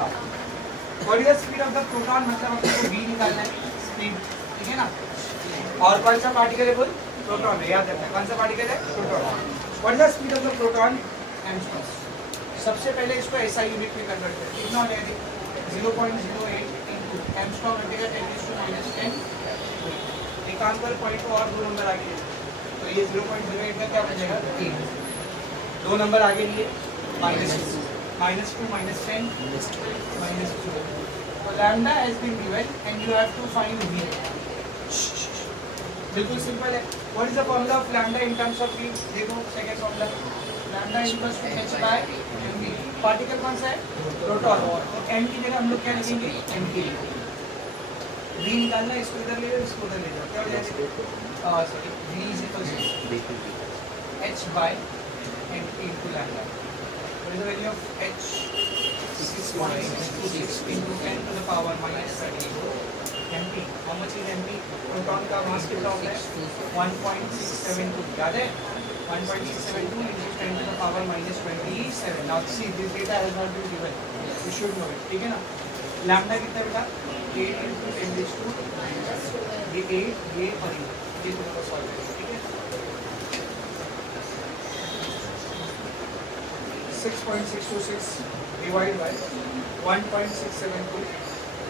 What is the speed of the proton, मतलब आपको v निकालना है स्पीड, ठीक है ना। और कौन सा पार्टिकल है बोल, प्रोटॉन है, याद रखना कौन सा पार्टिकल है, proton. What is the speed of the proton, angstrom. सबसे पहले इसको एसआई यूनिट में कन्वर्ट करें, कितना हो जाएगा 0.08 इनटू एंगस्ट्रॉम लगेगा 10⁻⁻10। एक काम कर, पॉइंट को और 2 नंबर आगे, तो ये 0.08 का क्या बचेगा 8, 2 नंबर आगे लिए -2 -10 -2। So lambda has been given and you have to find v. बिल्कुल सिंपल है। What is the formula of lambda in terms of v? देखो second formula, lambda equals to h by mv। Particle कौन सा है, proton, तो m की जगह हम लोग क्या लिखेंगे, m के लिए v निकालना, इसको इधर ले जाओ, इसको उधर ले जाओ, क्या हो जाएगा, sorry v is equals to h by m into lambda। What is the value of h, 6.626 into 10 to the power -34 mp। How much is mp? Proton का मास कितना होता है 1.672, याद है 1.672 into 10 to the power -27। Now see this data has not been given, you should know it, ठीक है ना। Lambda कितना बेटा 8 into 10⁻⁻, ये 8 ये और ये दोनों का सॉल्व है, ठीक है। 6.626 divided by 1.672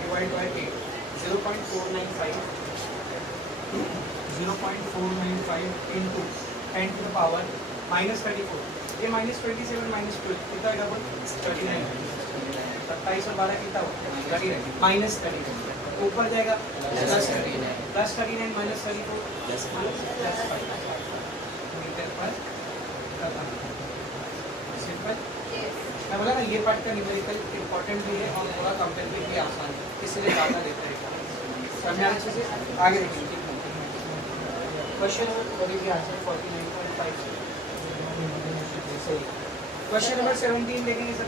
divided by 8, 0.495 into 10 to the power -34, ये -27 -12 कितना आएगा बोल 39, 27 और 12 कितना होगा 39 -39, ऊपर जाएगा +39 -34 +5 मीटर पर खत्म। सिंपल, मैं बोला ना ये पार्ट का न्यूमेरिकल इंपॉर्टेंट भी है और थोड़ा कंपेरेटिव भी आसान है, इसलिए ज़्यादा देता है। समझ अच्छे से, आगे देखेंगे क्वेश्चन नंबर आंसर 49.5 सही। क्वेश्चन नंबर 17 देखेंगे सर।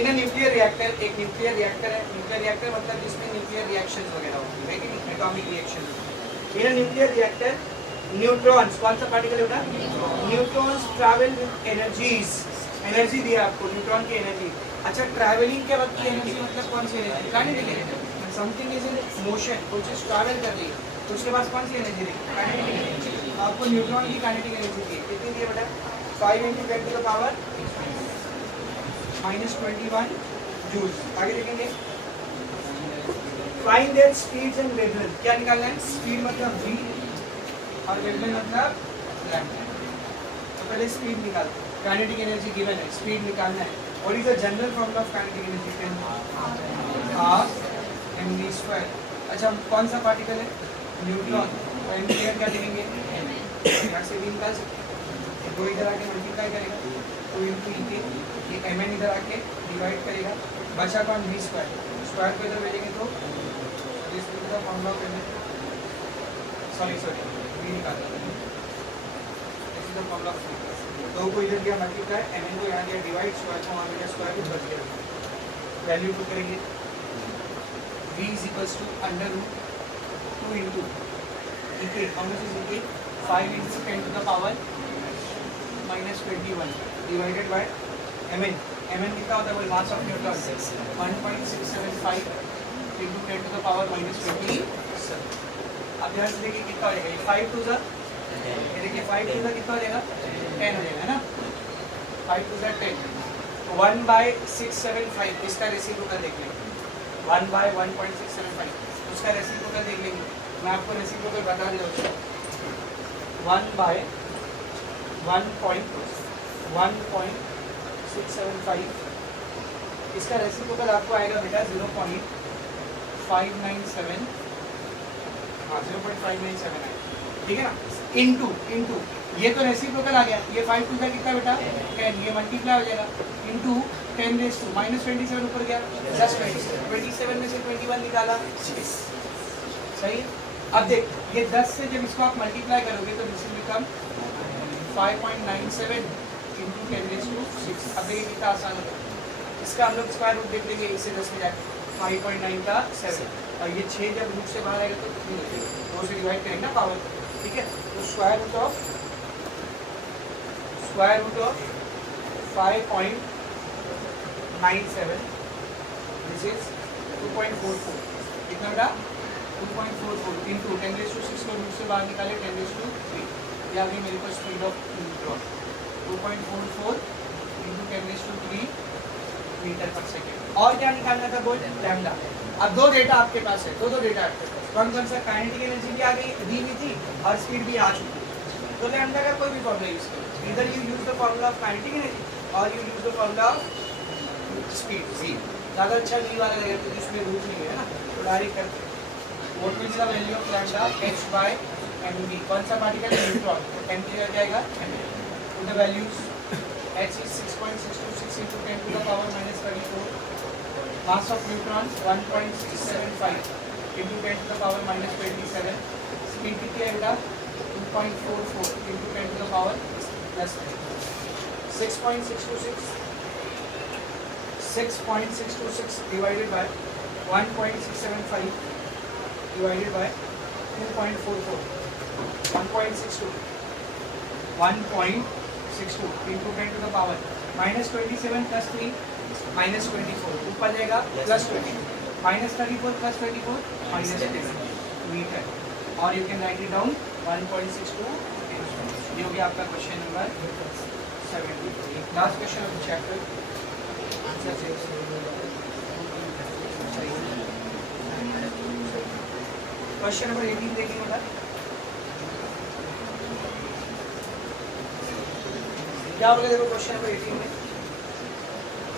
इन न्यूक्लियर रिएक्टर, एक न्यूक्लियर रिएक्टर है, न्यूक्लियर रिएक्टर मतलब जिसमें न्यूक्लियर रिएक्शंस वगैरह होती है कि नहीं, atomic reaction. In nuclear reactor neutrons, कौन सा पार्टिकल होगा, neutrons travel with energies, energy दिया आपको न्यूट्रॉन की एनर्जी। अच्छा, ट्रैवलिंग के वक्त की एनर्जी मतलब कौन सी energy, kinetic energy. Something is in motion, कुछ ट्रैवल कर रही है तो उसके पास कौन सी एनर्जी देगी, काइनेटिक एनर्जी। आपको न्यूट्रॉन की काइनेटिक एनर्जी दी, कितनी दी है बेटा 5 × 10 to the power -21 जूल्स। आगे देखेंगे find their speeds and wavelength, क्या निकालना है, स्पीड मतलब v और वेवलेंथ मतलब लैम्डा। तो पहले स्पीड निकाल, काइनेटिक एनर्जी गिवन है, स्पीड निकालना है। What is the general formula of kinetic energy, half mv²। अच्छा, कौन सा पार्टिकल है, न्यूट्रॉन, तो m की जगह क्या लिखेंगे, यहाँ से भी निकाल सकते, 2 इधर आके मल्टीप्लाई करेगा 2 × e, ये mn इधर आके डिवाइड करेगा, बचा कौन v², स्क्वायर को इधर भेजेंगे तो this is the formula of energy, sorry v निकालना है, this is the formula of v। 2 को इधर दिया मल्टीप्लाई, mn को यहाँ दिया डिवाइड, स्क्वायर को वहाँ दिया स्क्वायर को बच गया, वैल्यू पुट करेंगे v is equals to √2 into ek, how much is ek, 5 into 10 to the power -21 divided by mn, mn कितना होता है वो mass of neutron 1.675 into 10 to the power -27। अब ध्यान से देखिए कितना हो जाएगा, 5 to the, ये देखिए 5 to the कितना हो जाएगा 10 हो जाएगा, है ना, 5 to the 10, 1/675 इसका रेसिप्रोकल देख लेंगे, 1/1.675 उसका रेसिप्रोकल देख लेंगे। मैं आपको रेसिप्रोकल बता दे रहा हूँ, 1/1.675 इसका रेसिप्रोकल आपको आएगा बेटा 0.597, हाँ 0.597 है, ठीक है ना, इनटू ये तो रेसिप्रोकल आ गया, ये 5 टू का कितना बेटा 10, ये मल्टीप्लाई हो जाएगा इनटू 10 रेज़ टू -27 ऊपर गया प्लस 27 में से 21 निकाला, सही है। अब देख ये 10 से जब इसको आप मल्टीप्लाई करोगे तो this will become 5.97 into 10 raised to 6। अब देखिए कितना आसान होगा, इसका हम लोग स्क्वायर रूट देख लेंगे, इससे 10 में जाके 5.9 का 7 और ये 6 जब रूट से बाहर आएगा तो कितनी होती है, 2 से डिवाइड करेंगे ना पावर, ठीक है। तो square root of 5.97, this is 2.44, कितना बेटा 2.44 इंटू 10⁶ को रूट से बाहर निकाले 10�3, ये आ गई मेरे पास speed of neutron 2.44 into 10�3 metre पर सेकेंड। और क्या निकालना था बोल लैम्डा। अब दो डेटा आपके पास है, दो डेटा आपके पास, कौन कौन सा, काइनेटिक एनर्जी भी आ गई दी हुई थी और स्पीड भी आ चुकी है, तो लैम्डा का कोई भी फॉर्मूला यूज करो, इधर you use the formula of kinetic energy और you use the formula of speed जी। ज़्यादा अच्छा वी वाला लगेगा क्योंकि इसमें रूट नहीं है ना, तो डायरेक्ट करते हैं what will be the value of lambda h/mv, कौन सा पार्टिकल है न्यूट्रॉन, तो m की जगह जाएगा तो the values h is 6.626 into 10 to the power minus 34, mass of neutron 1.675 into 10 to the power minus 27, speed कितनी है बेटा 2.44 into 10 to the power plus 6.626 divided by 1.675 divided by 2.44, 1.62 into 10 to the power minus 27 plus 3 minus 24, ऊपर जाएगा plus 20 minus 34 plus 24 minus 10 metre, और you can write it down 1.62। ये हो गया आपका question number 70। Last question of the chapter, answer से question number 18 देखिए बेटा, क्या बोले देखो क्वेश्चन नंबर 18 में,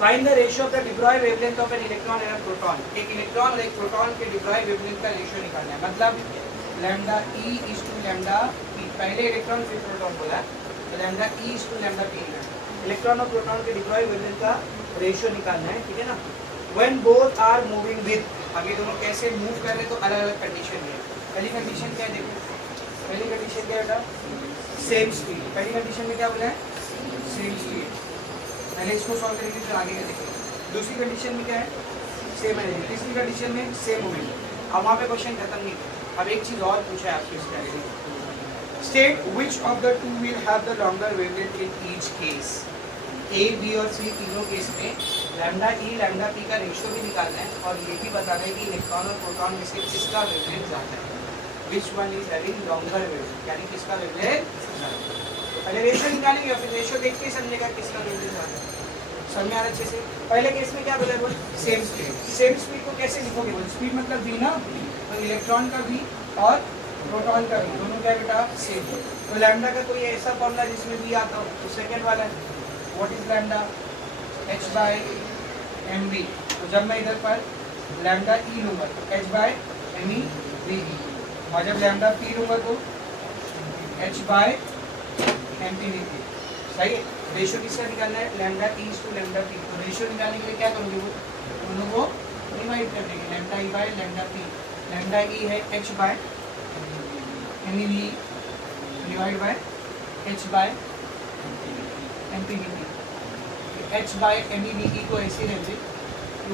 find the ratio of the de Broglie wavelength of an electron and a proton, एक इलेक्ट्रॉन और एक प्रोटॉन के डिब्रॉय वेवलेंथ का रेशियो निकालना है, मतलब lambda E is to lambda P, पहले इलेक्ट्रॉन फिर प्रोटॉन बोला तो lambda E is to lambda P, electron और प्रोटॉन के डिब्रॉय वेवलेंथ का रेशियो निकालना है, ठीक है ना। When both are moving with, आगे दोनों कैसे मूव कर रहे हैं तो अलग अलग कंडीशन में, पहली कंडीशन क्या है देखो, पहली कंडीशन क्या है बेटा सेम स्पीड, पहली कंडीशन में क्या बोला है सेम स्पीड, पहले इसको सॉल्व करेंगे फिर आगे का देखेंगे। दूसरी कंडीशन में क्या है सेम एनर्जी, तीसरी कंडीशन में सेम मूवमेंट। अब वहाँ पे क्वेश्चन खत्म नहीं, अब एक चीज़ और पूछा है आपसे इसके आगे, state which of the two will have the longer wavelength in each case, A B और सी तीनों केस में लैम्डा ई लैम्डा पी का रेशियो भी निकालना है और ये भी बताना है कि इलेक्ट्रॉन और प्रोटॉन में से किसका वेवलेंथ ज़्यादा है, which one is having longer wavelength, यानी किसका वेवलेंथ ज़्यादा। पहले रेशियो निकालेंगे और फिर रेशियो देख के समझेगा किसका वेवलेंथ ज़्यादा है, समझ में आ रहा अच्छे से। पहले केस में क्या बोला बोल सेम स्पीड, सेम स्पीड को कैसे लिखोगे बोल, स्पीड मतलब v ना, तो इलेक्ट्रॉन का v और प्रोटॉन का v दोनों क्या बेटा सेम, तो लैम्डा का कोई ऐसा फॉर्मूला जिसमें v आता हो, तो सेकंड वाला है व्हाट इज लैम्डा h/mv, तो जब मैं इधर पर लैम्डा e लूंगा तो h/me v, और जब लैम्डा p लूंगा तो h/mp, सही है। रेशियो किसका निकालना है lambda E to lambda P, तो रेशियो निकालने के लिए क्या करोगे वो दोनों को डिवाइड कर देंगे, lambda E by lambda p, lambda e है h/me divide by h/mp/dt, h/me को ऐसे रहते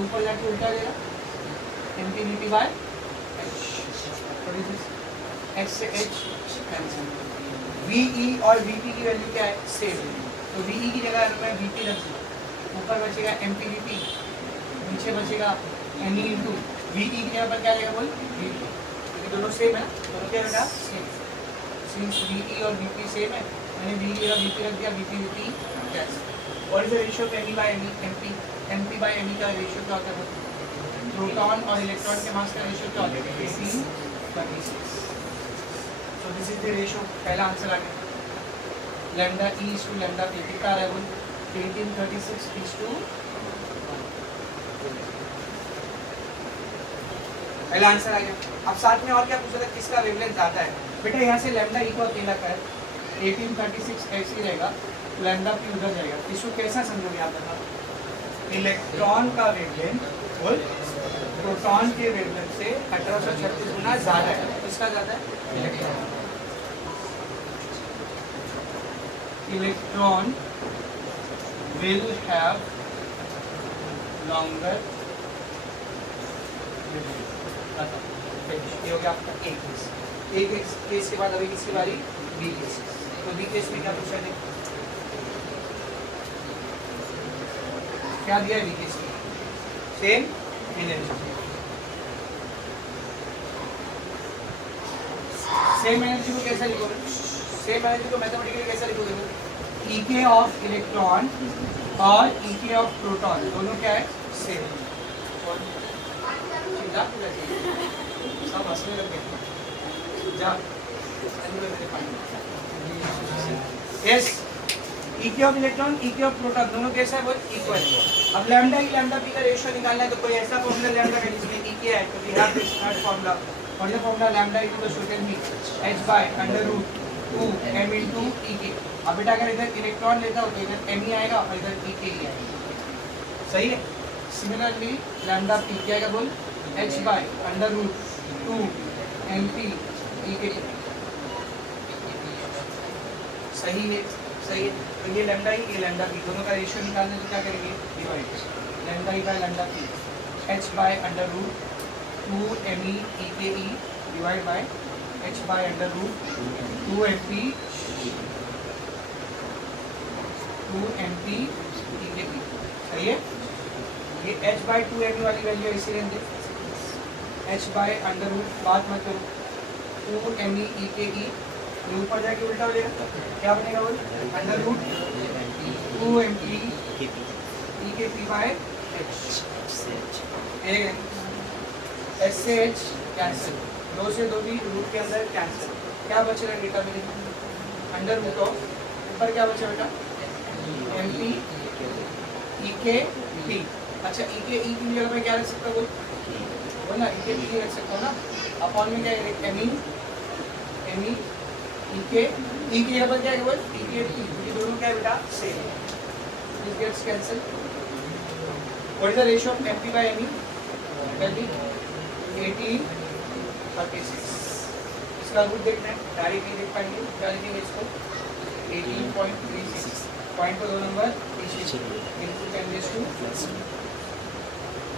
ऊपर जाके उल्टा देगा mp/dt बाय h से h कैंसिल, VE और VP की वैल्यू क्या है सेम, तो VE की जगह मैं VP रख दूँ, ऊपर बचेगा mp/dt, नीचे बचेगा me इंटू VE की जगह पर क्या रहेगा बोल VP, क्योंकि दोनों सेम है ना, दोनों क्या बेटा सेम, सिंस VE और VP सेम है मैंने VE की जगह VP रख दिया, VP कैंसिल। और इस रेशियो पे MP/me का रेशियो क्या होता है, प्रोटॉन और इलेक्ट्रॉन के मास का रेशियो क्या होता है 18:36, so this is the ratio, पहला आंसर आ गया, lambda E to lambda P कितना आ रहा है बोल 18:36:1, पहला आंसर आ गया। अब साथ में और क्या पूछा था किसका वेवलेंथ ज़्यादा है, बेटा यहाँ से लैम्डा E को अकेला कर 18:36 ऐसे ही रहेगा, लैम्डा P उधर जाएगा, इसको कैसा समझोगे आप बताओ, इलेक्ट्रॉन का वेवलेंथ बोल प्रोटॉन के वेवलेंथ से 1836 गुना ज़्यादा है, किसका ज़्यादा है इलेक्ट्रॉन will have longer ये हो गया आपका ए केस के बाद अभी किसकी बारी बी केस, तो बी केस में क्या पूछा है क्या दिया है वीकेसी, सेम एनर्जी। सेम एनर्जी को कैसे लिखोगे, सेम एनर्जी को मैथमेटिकली कैसे लिखोगे, ईके ऑफ इलेक्ट्रॉन और ईके ऑफ प्रोटॉन दोनों क्या है, सेम। सब हंसने लग गए, जा यस, ईके ऑफ इलेक्ट्रॉन ईके ऑफ प्रोटॉन दोनों कैसा है, वो इक्वल। अब लैम्डा ई लैम्डा पी का रेशियो निकालना है, तो कोई ऐसा फॉर्मूला लैम्डा का जिसमें ईके है, तो we have this third formula. और ये formula lambda equal to tell me h by √2 m into ek। अब बेटा अगर इधर इलेक्ट्रॉन लेता हो तो इधर m ही आएगा और इधर ek ही आएगा, सही है। सिमिलरली लैम्डा पी क्या आएगा, बोल h by √2 mp ek, सही है, सही है। तो ये लैम्डा ई, ये लैम्डा पी, दोनों का रेशियो निकालने तो क्या करेंगे, divide lambda E by lambda P, h by √2 me eke divide by h by √2 mp eke, सही है। ये h by 2 me वाली वैल्यू ऐसी रहेंगे, h by बात मत करो 2 me eke, ये ऊपर जाके उल्टा हो जाएगा, क्या बनेगा, वो √2 mp eke by h, H से एच कैंसिल, 2 से 2 भी रूट के अंदर कैंसिल, क्या बचेगा डेटा में, अंडर रूट ऑफ ऊपर क्या बचा बेटा, एम पी ई के पी। अच्छा ई के ई की जगह पे क्या रख सकता हूँ, बोल ना, ई के पी रख सकता हूँ ना, अपॉन में क्या है, एम ई ई के ई की जगह पर क्या है, बोल ई के पी, ये दोनों क्या है बेटा, same, this gets cancel. What is the ratio of M P by M E, 18:36। इसका रूट देखना है, डायरेक्ट नहीं देख पाएंगे, क्या लिखेंगे इसको, 18.36, पॉइंट को 2 नंबर इनटू 10⁻²,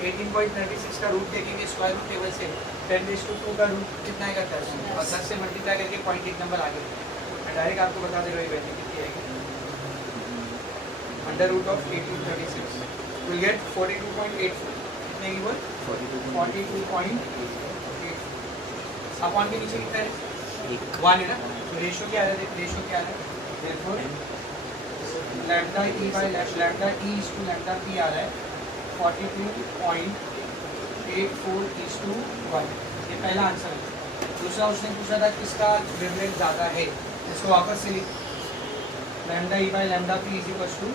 18.36 का रूट देखेंगे स्क्वायर रूट टेबल से, 10⁻² का रूट कितना आएगा, 10, और 10 से मल्टीप्लाई करके पॉइंट 1 नंबर आगे, मैं डायरेक्ट आपको बता दे रहा हूँ वैल्यू कितनी आएगी, under root of 1836 will get 42.84, कितने की बोल, 42.8, अपॉन के नीचे कितना है, 1 है ना, तो रेशियो क्या है, रेशियो क्या है, therefore lambda E by lambda E is to lambda p आ रहा है 42.84 इज टू 1, ये पहला आंसर है। दूसरा उसने पूछा था किसका वेवलेंथ ज़्यादा है, इसको वापस से लिख, lambda E by lambda P is equal to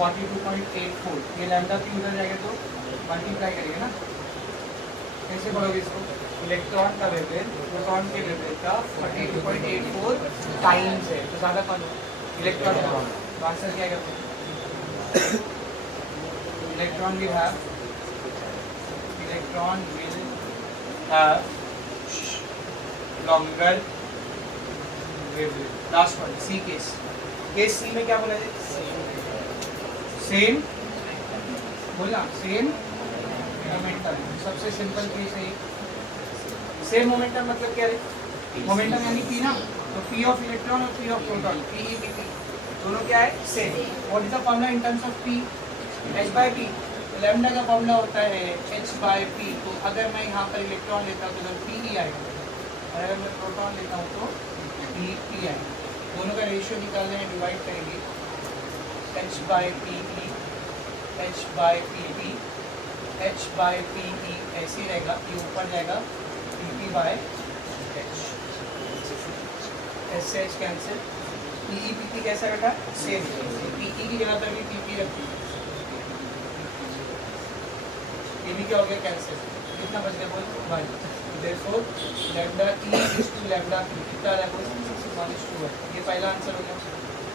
42.84, ये लैम्डा पी उधर जाएगा तो मल्टीप्लाई करेंगे ना, कैसे पढ़ोगे इसको, इलेक्ट्रॉन का वेवलेंथ प्रोटॉन के वेवलेंथ का 42.84 टाइम्स है, तो ज़्यादा कौन इलेक्ट्रॉन का, तो आंसर क्या है, electron will have longer wavelength. Last one C case, case C में क्या बोला जाए, सेम बोला, सेम मोमेंटम, सबसे सिंपल केस है। सेम मोमेंटम मतलब क्या है, मोमेंटम यानी पी ना, तो पी ऑफ इलेक्ट्रॉन और p of proton, p e p दोनों क्या है, same. What is the formula in terms of p, h by p, lambda का फॉर्मूला होता है एच बाय पी, तो अगर मैं यहाँ पर इलेक्ट्रॉन लेता हूँ तो पी ई आएगा, और अगर मैं प्रोटॉन लेता हूँ तो पी पी आएगा, दोनों का रेशियो निकालने में डिवाइड करेंगे, h by p e, h by p p, h by p e ऐसे ही रहेगा, ये ऊपर जाएगा p p by h, S से h cancel, p e p p कैसा बेटा, सेम, पी ई की जगह पर भी पी पी रखी, ये भी क्या हो गया, कैंसिल, कितना बच गया बोल 1, therefore lambda E is to lambda P, कितना आ रहा है बोल 1:1, ये पहला आंसर हो गया।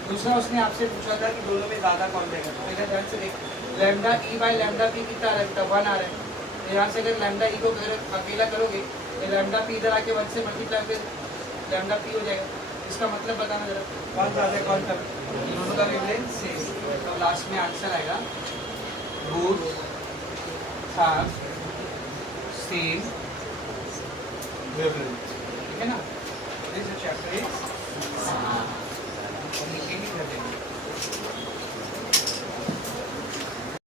दूसरा उसने आपसे पूछा था कि दोनों में ज़्यादा कौन रहेगा, तो इधर ध्यान से देख, lambda E by lambda P कितना आ रहा है बेटा, 1 आ रहा है, तो यहाँ से अगर लैम्डा ई को अगर अकेला करोगे तो लैम्डा पी इधर आके 1 से मल्टीप्लाई फिर लैम्डा पी हो जाएगा, इसका मतलब बताना जरा, कौन ज़्यादा है कौन कम, दोनों का वेवलेंथ सेम, तो लास्ट में आंसर आएगा बोथ हैव सेम वेवलेंथ, ठीक है ना। This chapter is